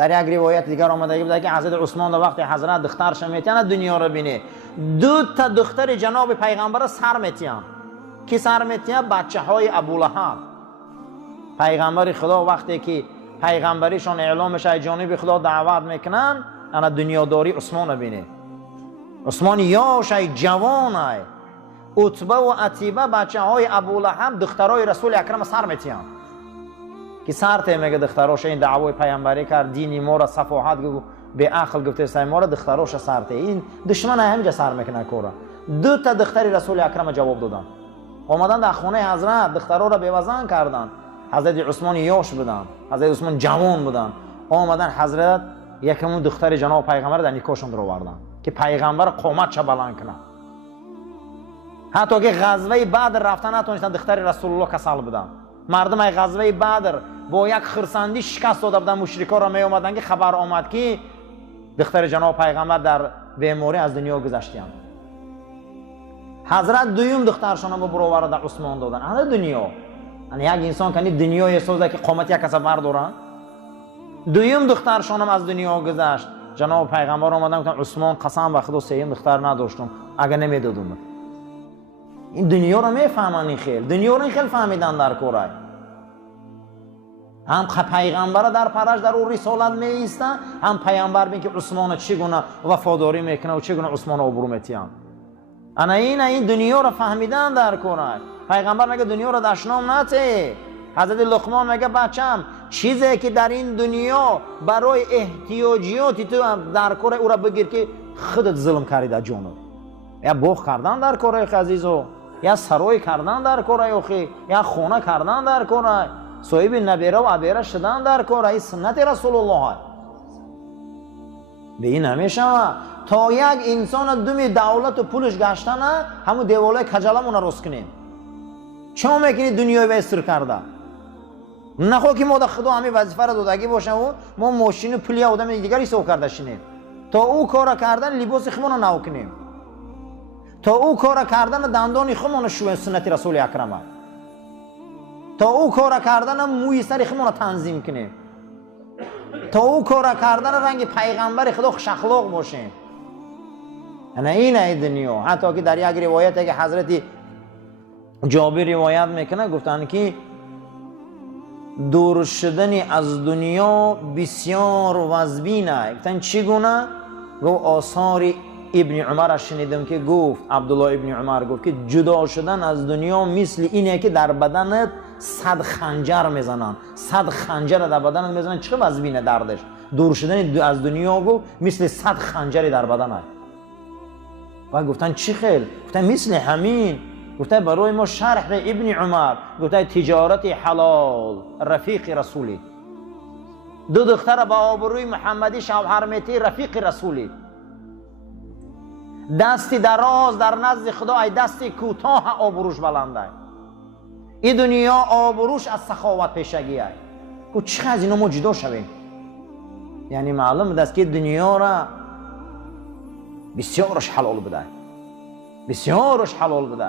در یک روایت دیگر آمده بوده که حضرت عثمان در وقت حضرت دخترش میتونه دنیا رو بینه، دو تا دختر جناب پیغمبر سر میتیان. کی سر میتیان؟ بچه های ابولهب. پیغمبر خدا وقتی که پیغمبریشان اعلام میشه جانب خدا دعوت میکنن، انا دنیاداری عثمان بینه. عثمان یاش جوانه، عتبه و عتیبه بچه های ابولهب دخترای رسول اکرم سر میتیان. که سر ته میگه دختراش این دعوای پیامبری کرد، دینی ما را صفاحت به عقل گفته سای ما را، دختراش سر ته این دشمن همینجا سر میکنه کورا. دو تا دختر رسول اکرم جواب دادن، اومدن در خونه حضرت دخترا را بوزن کردن. حضرت عثمان یاش بودن، حضرت عثمان جوان بودن، اومدن حضرت یکمون دختر جناب پیغمبر در نکاحشون در آوردن که پیغمبر قامت چه بلند کنه. حتی که غزوه بدر رفتن نتونستن دختر رسول الله کسل بدن. مردم ای غزوه بدر با یک خرسندی شکست داده بودن، مشرکا را می اومدن که خبر آمد که دختر جناب پیغمبر در بیماری از دنیا گذشتند. حضرت دویم دخترشان رو برآورده در عثمان دادن. اهل دنیا، یعنی یک انسان کنی دنیای سوزه که قامت یک کس برداره. دویم دخترشان هم از دنیا گذشت. جناب پیغمبر اومدن گفتن عثمان قسم به خدا سوم دختر نداشتم اگه نمیدادم. این دنیا رو میفهمن، این خیل دنیا رو این خیل فهمیدن در کورای. هم پیغمبر در پرش در اون رسالت می ایستن، هم پیغمبر بین که عثمان چگونه وفاداری میکنه و چگونه عثمان آبرو میتیان. انا این دنیا رو فهمیدن در کورای. پیغمبر میگه دنیا رو دشنام نته. حضرت لقمان میگه بچم چیزی که در این دنیا برای احتیاجیاتی تو در کورای او را بگیر که خودت ظلم کردی در جانت. یا باغ کردن در کورای عزیزو، یا سرای کردن در کورای اخی، یا خونه کردن در کورای، صاحب نبیره و عبیره شدن در کورای. سنت رسول الله به این همیشه تا یک انسان دومی دولت و پولش گشتن همون دیوالای کجلمون رو رست کنیم. چه میکنی دنیای و استر کرده؟ نخوا که ما در خدا همین وظیفه را دادگی باشه و ما ماشین و پلی آدم دیگری سو کرده شینیم تا او کار کردن لباس خمون رو نو کنیم، تا او کار کردن دندان خمون رو شویم سنت رسول اکرمه، تا او کار کردن موی سر خمون رو تنظیم کنیم، تا او کار کردن رنگ پیغمبر خدا خوش اخلاق باشیم. نه این دنیا. حتی که در یک روایت که حضرت جابر روایت میکنه گفتن که دور شدن از دنیا بسیار وزبینه. گفتن چگونه؟ گفت آثار ابن عمر شنیدم که گفت، عبدالله ابن عمر گفت که جدا شدن از دنیا مثل اینه که در بدنت 100 خنجر میزنن، 100 خنجر در بدنت میزنن. چه وزبینه دردش؟ دور شدن از دنیا گفت مثل 100 خنجری در بدنه. و گفتن چی خیل؟ گفتن مثل همین. گفته برای ما شرح ابن عمر، گفته تجارت حلال رفیق رسولی. دو دختر با آبروی محمدی شوهر میتی رفیق رسولی. دستی دراز در نزد خدا ای دستی کوتاه آبروش بلنده. این دنیا آبروش از سخاوت پیشگی ای. گفت چه از اینو ما جدا شویم؟ یعنی معلوم است که دنیا را بسیارش حلال بده، بسیارش حلال بده.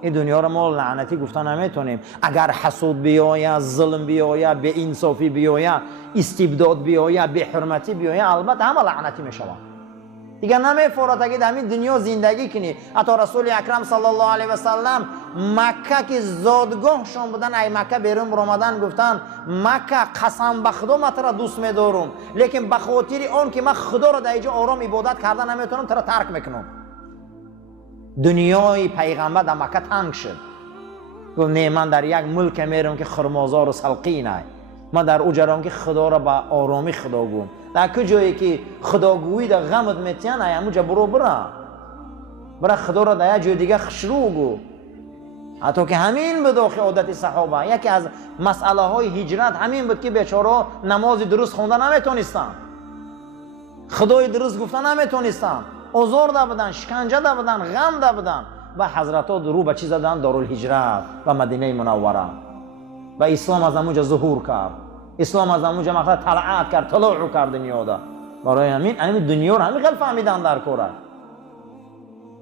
این دنیا را ما لعنتی گفتن نمیتونیم. اگر حسود بیاید، ظلم بیاید، به انصافی بیاید، استبداد بیاید، به حرمتی بیاید، البته همه لعنتی میشوند. دیگه نمیفورد اگه در همین دنیا زندگی کنی. حتی رسول اکرم صلی الله علیه و سلم مکه که زادگاهشون بودن، ای مکه بیرون برآمدن گفتن مکه قسم به خدا من تو را دوست می‌دارم، لیکن به خاطر آن که من خدا را در اینجا آرام عبادت کردن نمیتونم تو را ترک میکنم. دنیای پیغمبر در مکه تنگ شد. گفت نه من در یک ملک میرم که خرمازار و سلقینه، من در او جرام که خدا را به آرامی خدا گویم. در که جایی که خداگویی در غمت میتین همونجا برو برا خدا را در یک جای دیگه خشرو گو. حتی که همین به داخل عادت صحابه یکی از مسئله های هجرت همین بود که بیچاره نماز درست خوندن نمیتونستن، خدای درست گفتن نمیتونستن، آزار ده بدن، شکنجه ده بدن، غم ده بدن. و حضرت ها رو به چی زدن؟ دارالهجرت و مدینه منوره. و اسلام از همونجا ظهور کرد، اسلام از همونجا مقصد طلعت کرد، طلوع کرد دنیا ده. برای همین دنیا رو همین خیلی فهمیدن در کوره.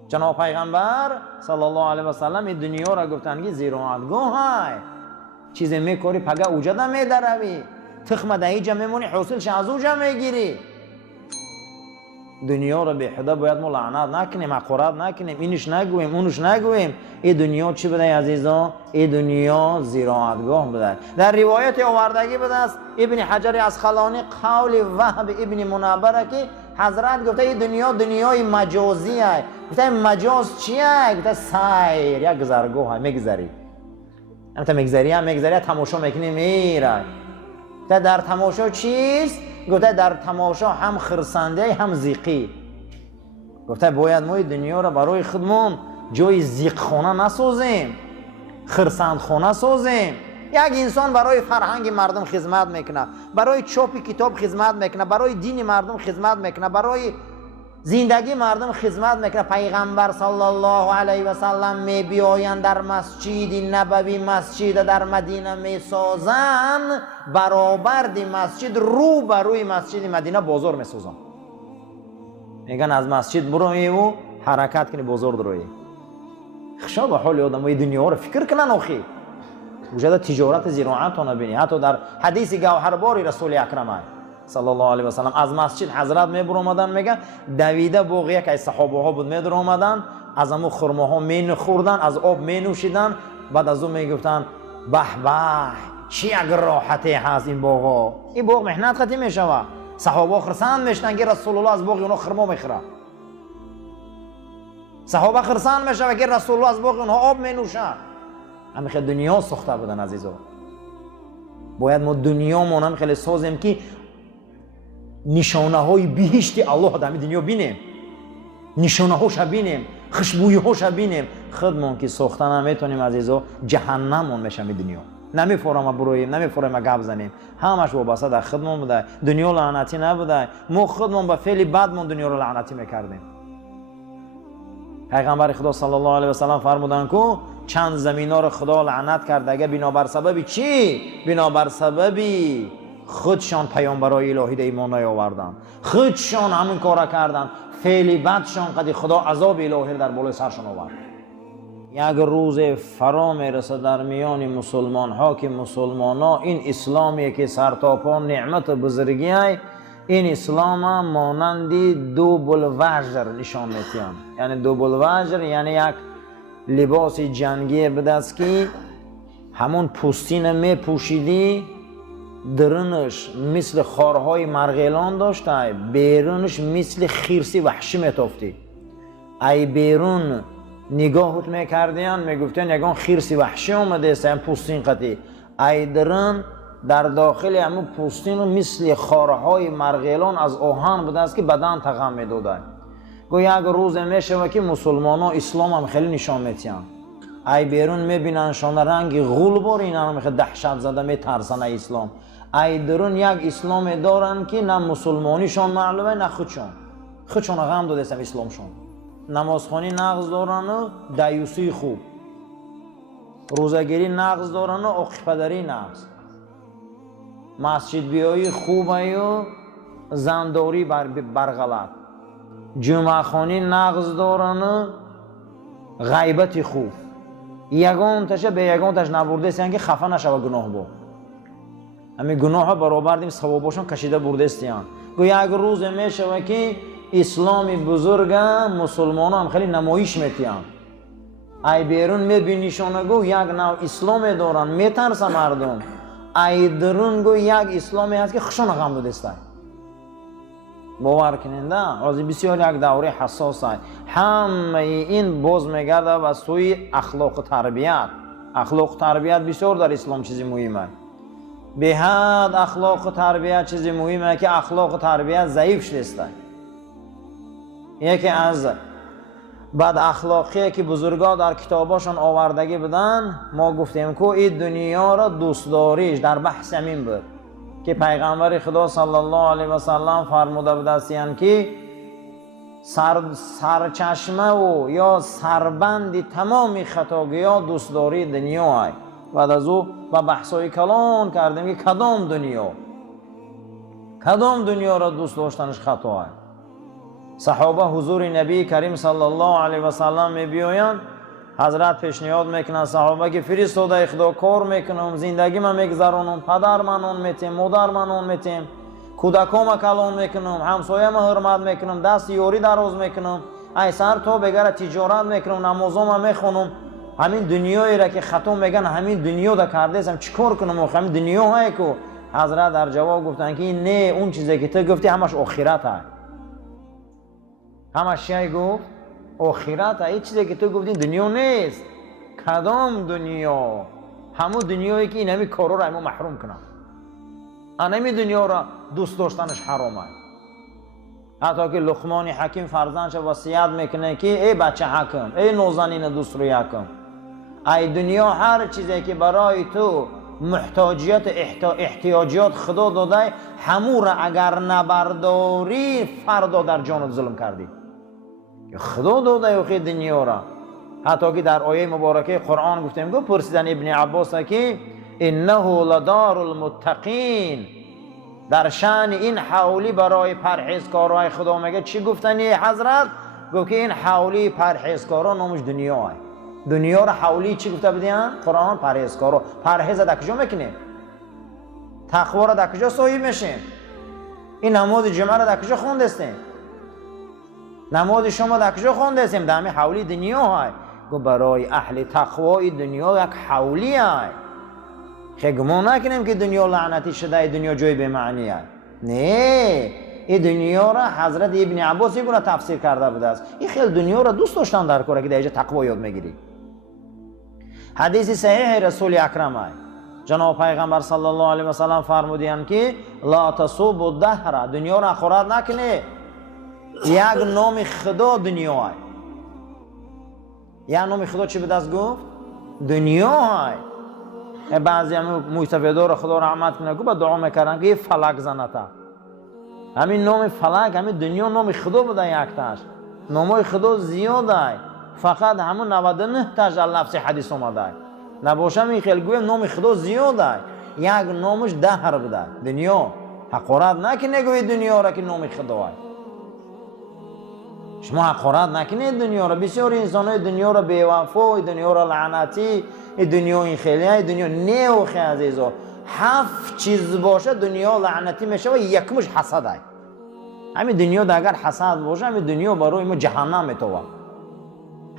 جناب پیغمبر صلی الله علیه و سلم این دنیا را گفتن که زیرانتگاه های چیزی میکاری پگه اوجه ده میدروی. تخم دهیجا میمونی حاصلش از اوجا میگیری. دنیا رو به خدا باید ما لعنت نکنیم، حقارت نکنیم، اینش نگویم اونش نگویم. این دنیا چی بوده عزیزان؟ این دنیا زراعتگاه بوده. در روایت آوردگی بوده است ابن حجر اسقلانی قول وهب ابن منبه که حضرت گفته این دنیا دنیای مجازی است. گفته مجاز چیه؟ گفته سیر، یک گذرگاه میگذری. انت میگذری تماشا میکنی میره. گفته در تماشا چیست؟ گفته در تماشا هم خرسنده هم زیقی. گفته باید ما دنیا را برای خودمون جای زیق خانه نسازیم، خرسند خانه سازیم. یک انسان برای فرهنگ مردم خدمت میکنه، برای چاپ کتاب خدمت میکنه، برای دین مردم خدمت میکنه، برای زندگی مردم خدمت میکنه. پیغمبر صلی الله علیه و سلم میبیایند در مسجد نبوی، مسجد در مدینه میسازن، برابر دی مسجد رو بر روی مسجد مدینه بازار میسازن. میگن از مسجد بروی و حرکت کنی بازار دروی. خشا به حال آدمای دنیا رو فکر کنن. آخی وجود تجارت زراعت رو نبینی. حتی در حدیث گوهرباری رسول اکرم صلی الله علیه و سلم از مسجد حضرت میبر اومدن، میگن دویده باقی یک از صحابه ها بود میدر اومدن، از امو خرمه ها می خوردن، از آب می نوشیدن. بعد از اون میگفتن به به چی یک راحتی هست این باغ ها، این باغ محنت خطی میشوه. صحابه خرسند میشتن که رسول الله از باغ اونها خرما میخوره. صحابه خرسند میشوه که رسول الله از باغ اونها آب می نوشه. همین خیلی دنیا ساخته بودن عزیزا. باید ما دنیا مونم خیلی سازیم که نشانه های بهشت الله در دنیا بینیم، نشانه هاش بینیم، خوشبویی هاش بینیم. خودمون که ساخته نمیتونیم عزیزا، جهنمون میشم این دنیا. نمیفورم برویم، نمیفورم گپ بزنیم، همش وابسته در خودمون بوده. دنیا لعنتی نبوده، ما خودمون با فعل بدمون دنیا رو لعنتی میکردیم. پیغمبر خدا صلی الله علیه و سلم فرمودن که چند زمینا رو خدا لعنت کرد. اگه بنابر سببی چی؟ بنابر سببی خودشان پیامبرای الهی در ایمان نیاوردند، خودشان همین کارا کردند، فعل بدشان قد خدا عذاب الهی در بالای سرشان آورد. یک روز فرا میرسه در میان مسلمان ها که مسلمان ها این اسلامی که سرتاپا نعمت بزرگی های، این اسلام هم مانندی دو بلوجر نشان میتیم. یعنی دو بلوجر یعنی یک لباس جنگی بدست که همون پوستین می پوشیدی، درونش مثل خارهای مرغیلان داشته، بیرونش مثل خیرسی وحشی میتافتی. ای بیرون نگاهت میکردین میگفتین یگان خیرسی وحشی اومده است این پوستین قطعی. ای درون در داخل همون پوستین مثل خارهای مرغیلان از آهن بوده است که بدن تغم میداده. گویا یک روز میشه که مسلمان ها اسلام هم خیلی نشان میتین. ای بیرون میبینن شان رنگ غولبار، اینا هم دهشت زده میترسن اسلام. ای درون یک اسلام دارن که نه مسلمانیشان معلومه نه خودشان غم داده است اسلامشان. نمازخوانی نقض دارن و دیوسی خوب، روزگیری نقض دارن و عقیده‌داری نقض، مسجد بیایی خوبه و زنداری برغلط، جمعه خانی نقض دارن و غیبت خوب. یگان تشه به یگان تش نبرده است که خفه نشوه گناه با. همین گناه برابر دیم ثوابشون کشیده برده استیان. گو یک روز میشه که اسلامی بزرگ مسلمان هم خیلی نمایش میتیان. ای بیرون میبینیشون گو یک نوع اسلامی دارن میترسه مردم. ای درون گو یک اسلامی هست که خشون غم داده است. باور کننده از بسیار یک دوره حساس است. همه این باز میگرده و سوی اخلاق و تربیت. اخلاق و تربیت بسیار در اسلام چیزی مهمه. به حد اخلاق و تربیت چیزی مهمه که اخلاق و تربیت ضعیف شده است. یکی از بد اخلاقی که بزرگا در کتاباشون آوردگی بدن، ما گفتیم که این دنیا را دوست داریش در بحث همین بود که پیغمبر خدا صلی الله علیه و سلم فرموده بود است که سرچشمه و یا سربند تمام خطاگی‌ها دوست داری دنیا است. بعد از او با بحثای کلان کردیم که کدام دنیا را دوست داشتنش خطا است. صحابه حضور نبی کریم صلی الله علیه و سلم میبیایند حضرت پیشنهاد میکنن صحابه که فرستاده خدا کار میکنم، زندگی ما میگذرونم، پدر من اون میتیم، مادر من اون میتیم، کودکام کلان میکنم، همسایه ما حرمت میکنم، دست یاری دراز میکنم، ای سر تو بگر تجارت میکنم، نمازام میخونم. همین دنیایی را که خطا میگن همین دنیا دا کرده هم چیکار کنم؟ همین دنیا های که حضرت در جواب گفتن که نه، اون چیزی که تو گفتی همش آخرت های، همش چی گفت؟ آخرت های. این چیزی که تو گفتی دنیا نیست. کدام دنیا؟ همون دنیایی که این همین کارا را همون محروم کنن، همین دنیا را دوست داشتنش حرام های. حتی که لقمان حکیم فرزندش وصیت میکنه که ای بچه حکم، ای نازنین دوست روی حکم، ای دنیا هر چیزی که برای تو محتاجیت احتیاجات خدا داده، همون را اگر نبرداری فردا در جانت ظلم کردی. خدا داده اوخی دنیا را. حتی که در آیه مبارکه قرآن گفتیم گفت پرسیدن ابن عباس که انه لدار المتقین، در شأن این حولی برای پرهیزکارای خدا میگه چی گفتنی حضرت؟ گفت که این حولی پرهیزکارا نامش دنیا های. دنیا را حولی چی گفته بدین؟ قرآن پرهیزکارا. پرهیز در کجا میکنیم؟ تقوا را در کجا صاحب میشیم؟ این نماز جمعه را در کجا خوندستیم؟ نماز شما در کجا خوندستیم؟ در همین حولی دنیا های. گفت برای اهل تقوای دنیا یک حولی های. خیلی گمان نکنیم که دنیا لعنتی شده، دنیا جای به معنی است. نه، این دنیا را حضرت ابن عباس این گونه تفسیر کرده بوده است. این خیلی دنیا را دوست داشتن در کاره که در اینجا تقوا یاد میگیری. حدیث صحیح رسول اکرم است. جناب پیغمبر صلی الله علیه و سلم فرمودند که لا تصوب الدهر، دنیا را خورد نکنه. یک نام خدا دنیا است. یک نام خدا چی به دست گفت؟ دنیا است. بعضی همه مستفیدا را خدا رحمت کنه که با دعا میکردن که فلک زنتا. همین نام فلک همین دنیا نام خدا بوده یک تاش. نامای خدا زیاده، فقط همون 99 تاش در لفظ حدیث اومده. نباشه این خیلی گویم نام خدا زیاده، یک نامش دهر بوده. دنیا حقارت نکنه گوی دنیا را که نام خدا است. شما حقارت نکنید دنیا را. بسیار انسان‌های دنیا را بی‌وفا، دنیا را لعنتی، دنیا این خیلی دنیا نه اوخی عزیزا. 7 چیز باشه دنیا لعنتی میشه و یکمش حسد است. همین دنیا دا اگر حسد باشه همین دنیا برای ما جهنم میتوه.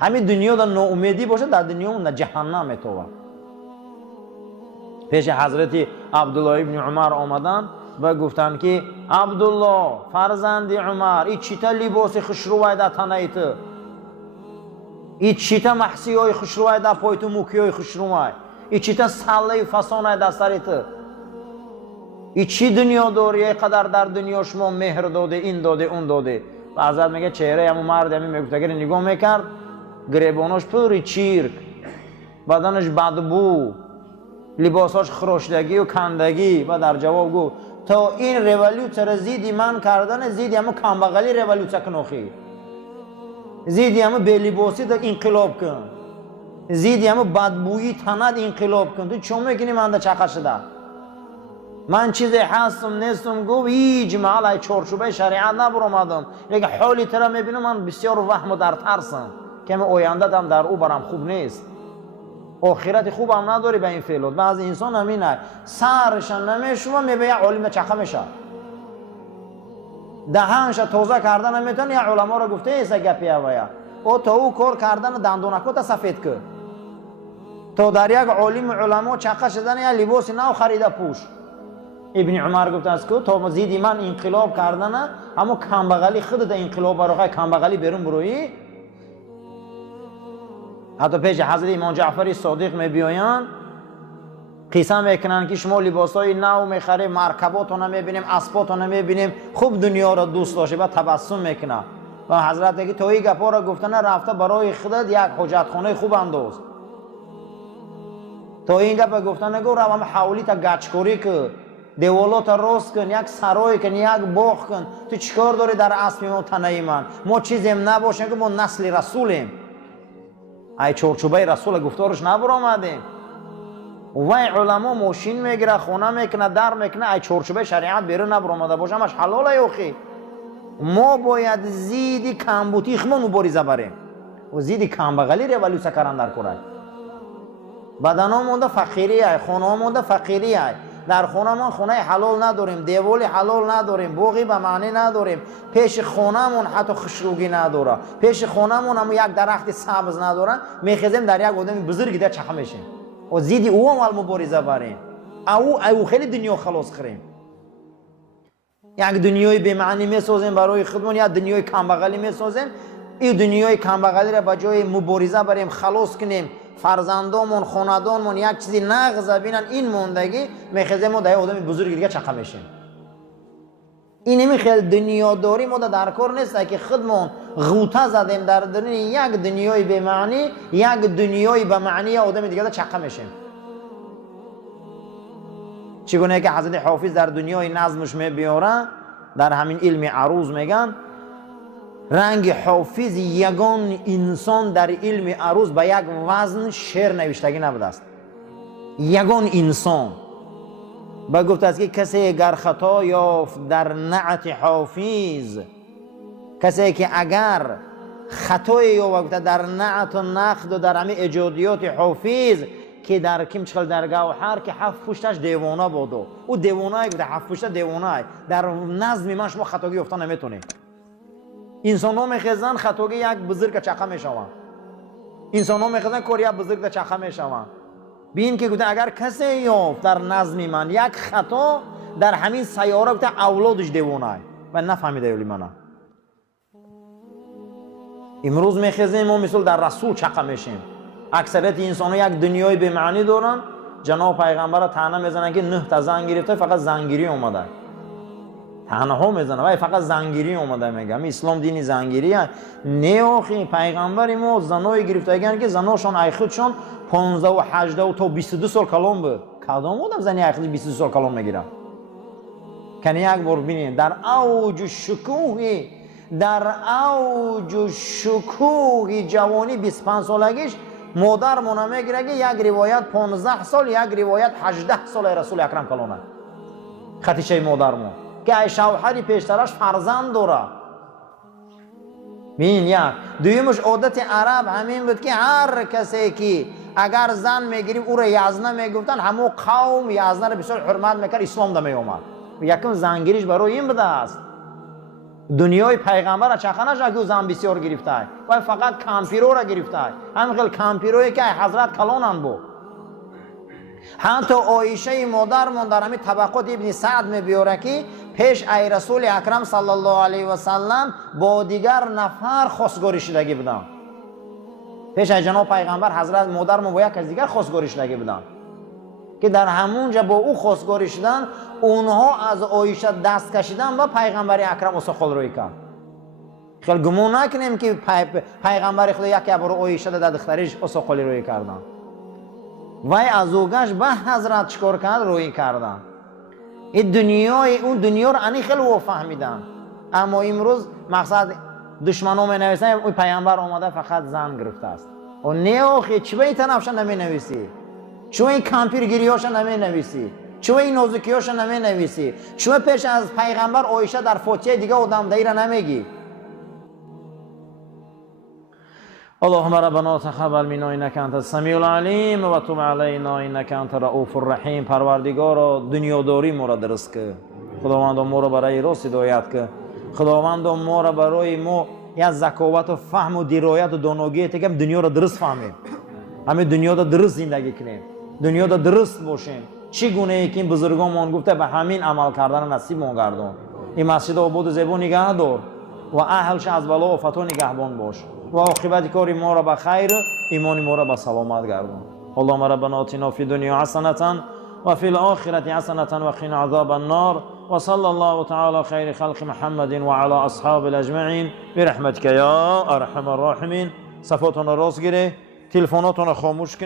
همین دنیا دا ناامیدی باشه در دنیا اون جهنم میتوه. پیش حضرت عبدالله ابن عمر آمدن و گفتن که عبدالله فرزند عمر، این چیتا لباس خوشروای در تنه تو، این چیتا محسی های خوشروای در پای تو، موکی های خوشروای، این چیتا سله فسان های در سر تو، این چی دنیا داری؟ قدر در دنیا شما مهر داده، این داده اون داده. و حضرت میگه چهره همون مرد همین میگفتگر نگاه میکرد، گریبانش پوری چیرک، بدنش بدبو، لباساش خراشدگی و کندگی. و در جواب گفت تا این ریولوچه را زیدی من کردن، زیدی همون کمبغلی ریولوچه کنوخی، زیدی همون بی‌لباسی تا انقلاب کن، زیدی همون بدبویی تند انقلاب کن. تو چون میکنی من در چقدر شده؟ من چیزی هستم نیستم؟ گفت هیچ محل چارچوبه شریعت نبرآمدم، لیکن حالی ترا میبینم من بسیار وهم و در ترسم که من آینده هم در او برام خوب نیست، آخرت خوب هم نداری به این فعلات. بعضی انسان همینه، سرشان نمیشوه میبه یک عالم چخه میشه، دهنش تازه کردن نمیتونه. یک علما را گفته ایسا گپی اویا او تا او کار کردن دندونکو سفید که تا در یک عالم علما چخه شدن یا لباس نو خریده پوش. ابن عمر گفته است که تا مزیدی من انقلاب کردن، اما کمبغلی خودت انقلاب برای کمبغلی بیرون بروی. حتی پیش حضرت امام جعفر صادق میبیاین قصه میکنن که شما لباسای نو میخریم، مرکبات رو نمیبینیم، اسبات رو نمیبینیم، خوب دنیا را دوست داشته و تبسم میکنه. و حضرت که تو این گپا را گفتن رفته برای خودت یک حجتخانه خوب انداز. تو این گپا گفتن نگو رو هم حولی تا گچکوری که دیوالات راست کن، یک سرای کن، یک باغ کن. تو چیکار داری در اسب ما تنه من؟ ما چیزیم نباشیم که ما نسل رسولیم. ای چارچوبه رسول گفتارش نبرآمدیم. و علما ماشین میگیره، خونه میکنه، در میکنه، ای چارچوبه شریعت بیرون نبرآمده باشه همش حلاله. اوخی ما باید زیدی کمبوتی خمون مبارزه بریم. و زیدی کامبغالی ریولوسیا کردن در کره. بدنا مونده فقیری های، خونه مونده فقیری های. در خونه ما خونه حلال نداریم، دیوالی حلال نداریم، بوغی به معنی نداریم، پیش خونهمون حتی خشروگی نداره، پیش خونهمون هم یک درخت سبز نداره، میخیزیم در یک آدم بزرگی در چخه میشیم و زیدی او هم مبارزه بریم، او خیلی دنیا خلاص خریم. یک دنیای به معنی میسازیم برای خودمون، یا دنیای کمبغالی میسازیم. این دنیای کمبغالی را به جای مبارزه بریم خلاص کنیم، فرزندامون خاندانمون یک چیزی نغز بینن، این موندگی میخیزیم ما در آدم بزرگی دیگه چقه میشیم. این میخیل دنیاداری ما در کار نیست که خودمون غوطه زدیم در درون یک دنیای به معنی، یک دنیای به معنی آدم دیگه چقه میشیم. چگونه که حضرت حافظ در دنیای نظمش میبیاره، در همین علم عروض میگن رنگ حافظ یگان انسان در علم عروض به یک وزن شعر نوشتگی نبوده است. یگان انسان با گفت است که کسی گر خطا یافت در نعت حافظ، کسی که اگر خطای یافت در نعت و نقد و در همه ایجادیات حافظ که در کم چخل در گوهر که هفت پشتش دیوانه بود، او دیوانه که در هفت پشت دیوانه در نظم من شما خطاگی یافته نمیتونی. انسان ها میخیزن خطاگی یک بزرگ چخه میشوند، انسان ها میخیزن کاری یک بزرگ در چخه میشوند. بین که گفته اگر کسی یافت در نظم من یک خطا، در همین سیاره گفته اولادش دیوانه و نفهمیده یولی منه. امروز میخیزیم ما مثل در رسول چخه میشیم. اکثریت انسان ها یک دنیای به معنی دارن، جناب پیغمبر را طعنه میزنن که 9 تا زن گرفته، فقط زنگیری اومده. طعنه ها میزنه ولی فقط زنگیری اومده. میگم اسلام دینی زنگیری است. نه آخی پیغمبر ما زنای گرفتگان که زناشون ای خودشون 15 و 18 تا 22 سال کلام بود. کدام آدم زنی ای خودش 22 سال کلام میگیره؟ کنی یک بار ببینید در اوج شکوهی، در اوج شکوهی جوانی 25 سالگیش مادر مون میگیره که یک روایت 15 سال، یک روایت 18 سال رسول اکرم کلامه. خطیشه مادرمون که ای شوهری پیشترش فرزند داره. ببین یک دویمش عادت عرب همین بود که هر کسی که اگر زن میگیریم او را یزنه میگفتن، همو قوم یزنه را بسیار حرمت میکرد، اسلام ده میومد. یکم زنگیریش برای این بوده است. دنیای پیغمبر را چخه نشه که زن بسیار گرفته و فقط کامپیرو را گرفته. همین خیلی کامپیروی که حضرت کلانن بود. حتی عایشه مادرمون در همین طبقات ابن سعد میبیاره که پیش ای رسول اکرم صلی الله علیه و سلم با دیگر نفر خواستگاری شدگی بودن. پیش ای جناب پیغمبر حضرت مادرمون با یک از دیگر خواستگاری شدگی بودن که در همونجا با او خواستگاری شدن، اونها از عایشه دست کشیدن و پیغمبر اکرم اسخال روی کرد. خیلی گمون نکنیم که پیغمبر خدا یک بار عایشه در دخترش اسخالی روی کردن. وای از اوگش به حضرت چکار کرد؟ روی کردن. این دنیای اون دنیا رو انی خیلی او فهمیدن. اما امروز مقصد دشمنان می نویسن اون پیامبر اومده فقط زن گرفته است. و نه آخی چه به این طرفش نمی نویسی؟ چه این کامپیرگیریاش نمی نویسی؟ چه این نازکیاش نمی نویسی؟ چه پیش از پیغمبر عایشه در فاتحه دیگه آدم دایی را نمیگی؟ اللهم ربنا تقبل منا انك انت السميع العليم و تب علينا انك انت الرؤوف الرحیم. پروردگارا دنیاداری ما را درست که، خداوند ما را برای راست هدایت که، خداوند ما را برای ما یا ذکاوت و فهم و درایت و دانایی که دنیا را درست فهمیم، همه دنیا را درست زندگی کنیم، دنیا را درست باشیم. چگونه ای که این بزرگان گفته به همین عمل کردن نصیب ما گردان. این مسجد آباد و زیبا نگه دار و اهلش از بلا و فتوا نگهبان باش و عاقبت کار ما را به خیر، ایمان ما را به سلامت گردان. اللهم ربنا آتنا فی الدنیا حسنة و فی الآخرة حسنة و قنا عذاب النار و صلی الله تعالی خیر خلق محمد و علی اصحاب الاجمعین برحمتک یا ارحم الراحمین. صفاتون را راست گیره، تلفناتون را خاموش کنید.